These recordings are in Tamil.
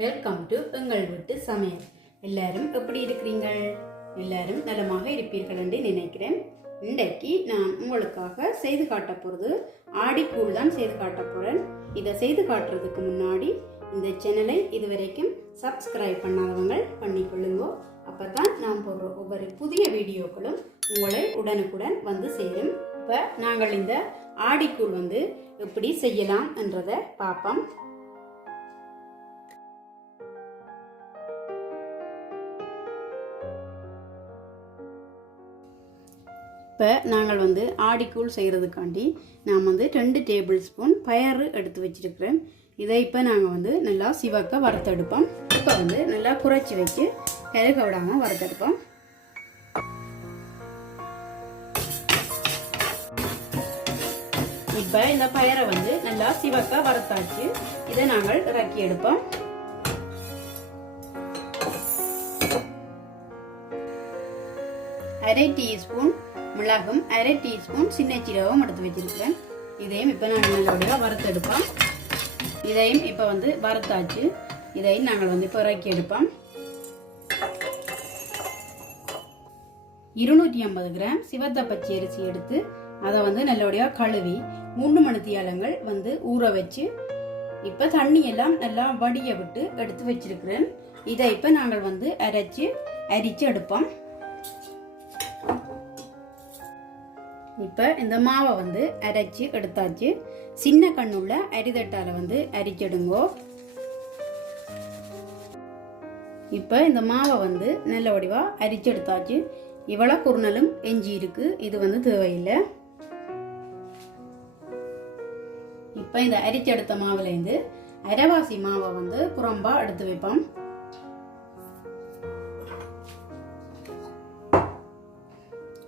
வெல்கம் டு எங்கள் வீட்டு சமையல். எல்லாரும் எப்படி இருக்கிறீங்கள்? எல்லாரும் நலமாக இருப்பீர்கள் என்று நினைக்கிறேன். இன்றைக்கு நான் உங்களுக்காக செய்து காட்ட போகிறது ஆடிக்கூழ் தான் செய்து காட்ட போகிறேன். இதை செய்து காட்டுறதுக்கு முன்னாடி இந்த சேனலை இதுவரைக்கும் சப்ஸ்கிரைப் பண்ணாதவங்க பண்ணிக்கொள்ளுங்க. அப்போ தான் நான் போடுற ஒவ்வொரு புதிய வீடியோக்களும் உங்களை உடனுக்குடன் வந்து சேரும். இப்போ நாங்கள் இந்த ஆடிக்கூழ் எப்படி செய்யலாம் என்றதை பார்ப்போம். இப்போ நாங்கள் ஆடிக்கூழ் செய்கிறதுக்காண்டி நான் 2 டேபிள் ஸ்பூன் பயறு எடுத்து வச்சிருக்கிறேன். இதை இப்போ நாங்கள் நல்லா சிவக்க வறுத்தெடுப்போம். இப்போ நல்லா குறைச்சி வச்சு கருக விடாமல் வறுத்தெடுப்போம். இப்போ இந்த பயரை நல்லா சிவக்க வறுத்தாச்சு. இதை நாங்கள் இறக்கி எடுப்போம். அரை டீஸ்பூன் மிளகும், அரை டீஸ்பூன் சின்ன சீரகம் எடுத்து வச்சிருக்கிறேன். இதையும் இப்போ நாங்கள் நல்லபடியாக வறுத்தெடுப்போம். இதையும் இப்போ வறுத்தாச்சு. இதையும் நாங்கள் இப்போ இறக்கி எடுப்போம். 250 கிராம் சிவத்த பச்சை அரிசி எடுத்து அதை நல்லபடியாக கழுவி 3 மணித்தியாலங்கள் ஊற வச்சு இப்போ தண்ணி எல்லாம் நல்லா வடிய விட்டு எடுத்து வச்சிருக்கிறேன். இதை இப்போ நாங்கள் அரிச்சு எடுப்போம். இப்போ இந்த மாவை அரைச்சி எடுத்தாச்சு. சின்ன கண்ணுள்ள அரிதட்டால அரிச்செடுங்கோ. இப்போ இந்த மாவை நல்ல வடிவா அரிச்சு எடுத்தாச்சு. இவ்வளோ குறுநலும் எஞ்சி இருக்கு. இது தேவையில்லை. இப்போ இந்த அரிச்செடுத்த மாவுலேருந்து அரைவாசி மாவை புறம்பா எடுத்து வைப்போம்.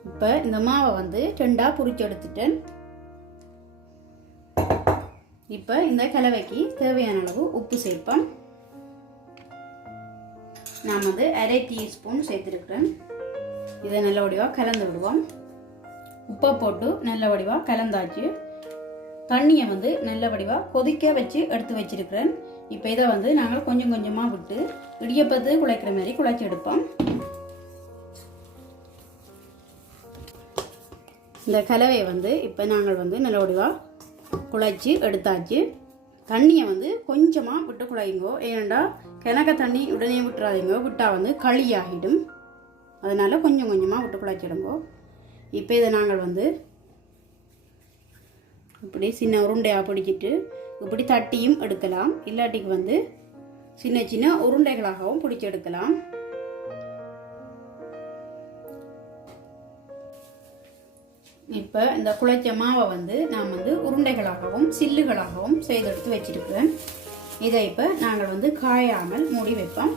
இப்போ இந்த மாவை 2ஆ புரிச்சு எடுத்துட்டேன். இப்போ இந்த கலவைக்கு தேவையான அளவு உப்பு சேர்ப்போம். நான் அரை டீஸ்பூன் சேர்த்துருக்கிறேன். இதை நல்ல வடிவாக கலந்து விடுவோம். உப்பை போட்டு நல்ல வடிவாக கலந்தாச்சு. தண்ணியை நல்ல வடிவாக கொதிக்க வச்சு எடுத்து வச்சிருக்கிறேன். இப்போ இதை நாங்கள் கொஞ்சம் கொஞ்சமாக விட்டு இடியப்பத்து குழைக்கிற மாதிரி குழைச்சி எடுப்போம். இந்த கலவையை இப்போ நாங்கள் நல்ல வடிவாக குழைச்சி எடுத்தாச்சு. தண்ணியை கொஞ்சமாக விட்டு குழைங்கோ. ஏனெண்டா கிணக்க தண்ணி உடனே விட்டுறாதீங்க. விட்டால் களியாகிடும். அதனால் கொஞ்சம் கொஞ்சமாக விட்டு குழைச்சிடுங்கோ. இப்போ இதை நாங்கள் இப்படி சின்ன உருண்டையாக பிடிச்சிட்டு இப்படி தட்டியும் எடுக்கலாம். இல்லாட்டிக்கு சின்ன சின்ன உருண்டைகளாகவும் பிடிச்சி எடுக்கலாம். இப்போ இந்த குழைச்ச மாவை நான் உருண்டைகளாகவும் சில்லுகளாகவும் செய்தெடுத்து வச்சிருக்கிறேன். இதை இப்போ நாங்கள் காயாமல் மூடி வைப்போம்.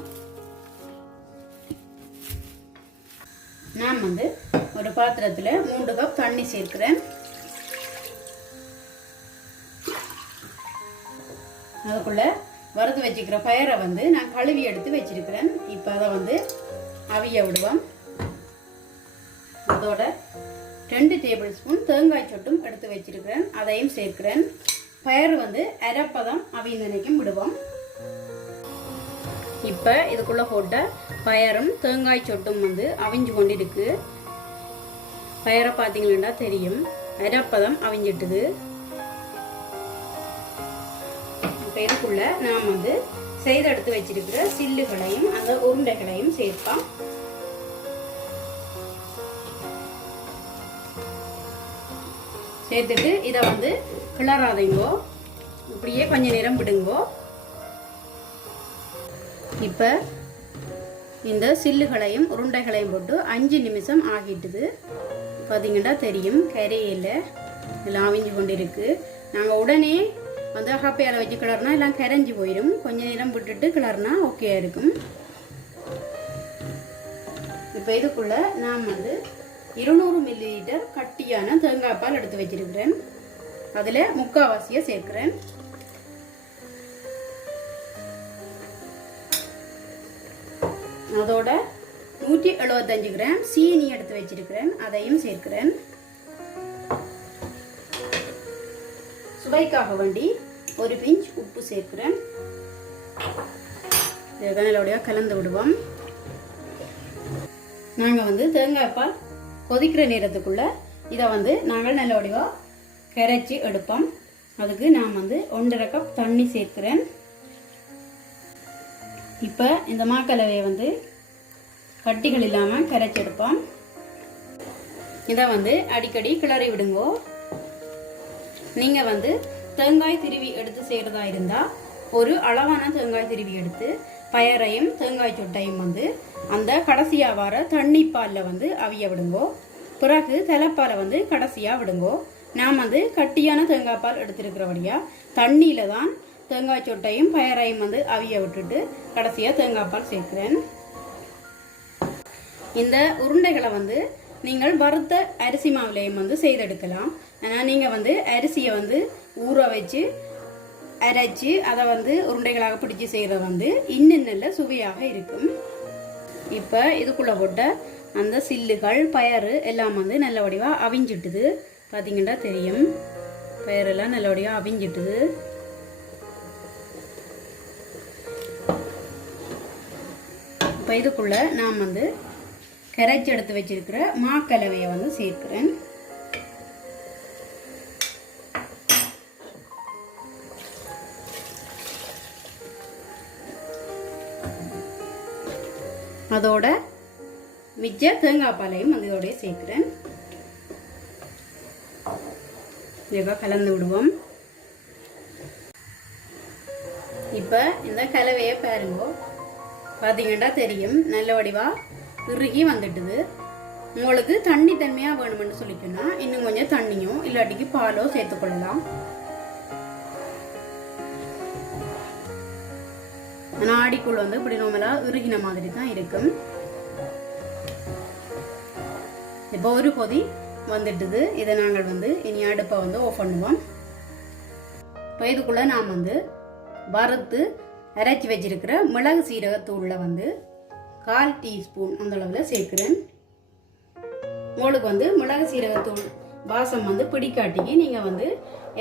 நான் ஒரு பாத்திரத்தில் 3 கப் தண்ணி சேர்க்கிறேன். அதுக்குள்ள வறுத்து வச்சுக்கிற பயரை நான் கழுவி எடுத்து வச்சிருக்கிறேன். இப்போ அதை அவிய விடுவோம். அதோட 2 டேபிள் ஸ்பூன் தேங்காய் சொட்டும் எடுத்து வச்சிருக்கிறேன். அதையும் சேர்க்கிறேன். பயறு அரைப்பதம் அவியந்தனைக்கும் விடுவோம். இப்போ இதுக்குள்ள போட்ட பயரும் தேங்காய் சொட்டும் அவிஞ்சு கொண்டிருக்கு. பயரை பார்த்தீங்கன்னா தெரியும், அரைப்பதம் அவிஞ்சிட்டுது. இப்போ இதுக்குள்ள நாம் செய்தெடுத்து வச்சிருக்கிற சில்லுகளையும் அந்த உருண்டைகளையும் சேர்ப்போம். சேர்த்துட்டு இதை கிளறாதீங்கோ. இப்படியே கொஞ்சம் நேரம் விடுங்கோ. இப்போ இந்த சில்லுகளையும் உருண்டைகளையும் போட்டு 5 நிமிஷம் ஆகிட்டுது. பார்த்தீங்கன்னா தெரியும், கரையில் எல்லாம் அவிஞ்சு கொண்டு இருக்கு. நாங்கள் உடனே ஹாப்பியால் வச்சு கிளறினா எல்லாம் கரைஞ்சி போயிடும். கொஞ்சம் நேரம் விட்டுட்டு கிளறினா ஓகே இருக்கும். இப்போ இதுக்குள்ள நாம் 200 மில்லிலிட்டர் கட்டியான தேங்காய் பால் எடுத்து வச்சிருக்கிறேன். அதில் முக்காவாசியை சேர்க்கிறேன். அதோட 175 கிராம் சீனி எடுத்து வச்சிருக்கிறேன். அதையும் சேர்க்கிறேன். சுவைக்காக வேண்டி 1 பிஞ்ச் உப்பு சேர்க்கிறேன். இதை நல்லபடியாக கலந்து விடுவோம். நாங்கள் வந்து தேங்காய் பால் கொதிக்கிற நேரத்துக்குள்ள இதை வந்து நாங்கள் நல்லபடியாக கரைச்சி எடுப்போம். அதுக்கு நான் வந்து 1.5 கப் தண்ணி சேர்க்கிறேன். இப்போ இந்த மாக்கலவையை வந்து கட்டிகள் இல்லாமல் கரைச்சி எடுப்போம். இதை வந்து அடிக்கடி கிளறி விடுங்கோ. நீங்கள் வந்து தேங்காய் திருவி எடுத்து செய்கிறதா இருந்தால் ஒரு அளவான தேங்காய் திருவி எடுத்து பயரையும் தேங்காய் சொட்டையும் வந்து அந்த கடைசியாக வர தண்ணி பாலில் வந்து அவிய விடுங்கோ. பிறகு தலைப்பாலை வந்து கடைசியாக விடுங்கோ. நான் வந்து கட்டியான தேங்காய் பால் எடுத்துருக்கிறபடியாக தண்ணியில் தான் தேங்காய் சொட்டையும் பயரையும் வந்து அவிய விட்டுட்டு கடைசியாக தேங்காய் பால் சேர்க்கிறேன். இந்த உருண்டைகளை வந்து நீங்கள் வறுத்த அரிசி மாவுலையும் வந்து செய்தெடுக்கலாம். ஆனால் நீங்கள் வந்து அரிசியை வந்து ஊற வச்சு அரைச்சி அதை வந்து உருண்டைகளாக பிடிச்சி செய்கிறது வந்து இன்னும் நல்ல சுவையாக இருக்கும். இப்போ இதுக்குள்ளே போட்ட அந்த சில்லுகள் பயறு எல்லாம் வந்து நல்ல வடிவாக அவிஞ்சிட்டுது. பார்த்தீங்கன்னா தெரியும், பயரெல்லாம் நல்ல வடிவாக அவிஞ்சிட்டுது. இப்போ இதுக்குள்ளே நான் வந்து கரைச்சி எடுத்து வச்சிருக்கிற மாக்கலவையை வந்து சேர்க்கிறேன். அதோட மிச்ச தேங்காய் பாலையும் வந்து இதோடய சேர்க்கிறேன். இதை கலந்து விடுவோம். இப்போ இந்த கலவையை பாருங்க, பார்த்தீங்கன்னா தெரியும் நல்ல வடிவாக இறுகி வந்துட்டுது. உங்களுக்கு தண்ணி தன்மையாக வேணும்னு சொல்லிட்டோன்னா இன்னும் கொஞ்சம் தண்ணியோ இல்லாட்டிக்கு பாலோ சேர்த்துக்கொள்ளலாம். ஆனால் ஆடிக்கூழ் வந்து இப்படி நார்மலாக இறுகின மாதிரி தான் இருக்கும். இப்போ ஒரு கொதி வந்துட்டுது. இதை நாங்கள் வந்து இனி அடுப்பை வந்து ஆஃப் பண்ணுவோம். இப்போ இதுக்குள்ளே நாம் வந்து வறுத்து அரைச்சி வச்சிருக்கிற மிளகு சீரகத்தூளில் வந்து 1/4 டீஸ்பூன் அந்த அளவில் சேர்க்கிறேன். உங்களுக்கு வந்து மிளகு சீரகத்தூள் வாசம் வந்து பிடிக்காட்டிக்கு நீங்கள் வந்து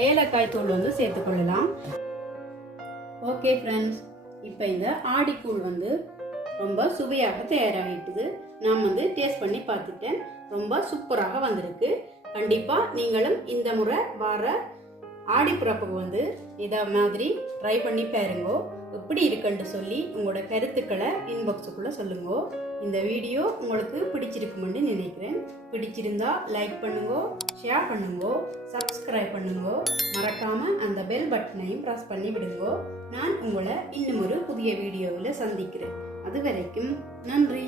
ஏலக்காய் தூள் வந்து சேர்த்துக்கொள்ளலாம். ஓகே ஃப்ரெண்ட்ஸ், இப்போ இந்த ஆடிக்கூழ் வந்து ரொம்ப சுவையாக தயாராகிட்டுது. நான் வந்து டேஸ்ட் பண்ணி பார்த்துட்டேன். ரொம்ப சூப்பராக வந்திருக்கு. கண்டிப்பாக நீங்களும் இந்த முறை வர ஆடிப்பிறப்புக்கு வந்து இதை மாதிரி ட்ரை பண்ணி பாருங்கோ. எப்படி இருக்குன்னு சொல்லி உங்களோட கருத்துக்களை இன்பாக்ஸுக்குள்ளே சொல்லுங்க. இந்த வீடியோ உங்களுக்கு பிடிச்சிருக்குமென்னு நினைக்கிறேன். பிடிச்சிருந்தா லைக் பண்ணுங்க, ஷேர் பண்ணுங்க, சப்ஸ்கிரைப் பண்ணுங்க. மறக்காமல் அந்த பெல் பட்டனையும் ப்ரெஸ் பண்ணி விடுங்க. நான் உங்களை இன்னும் ஒரு புதிய வீடியோவில் சந்திக்கிறேன். அது வரைக்கும் நன்றி.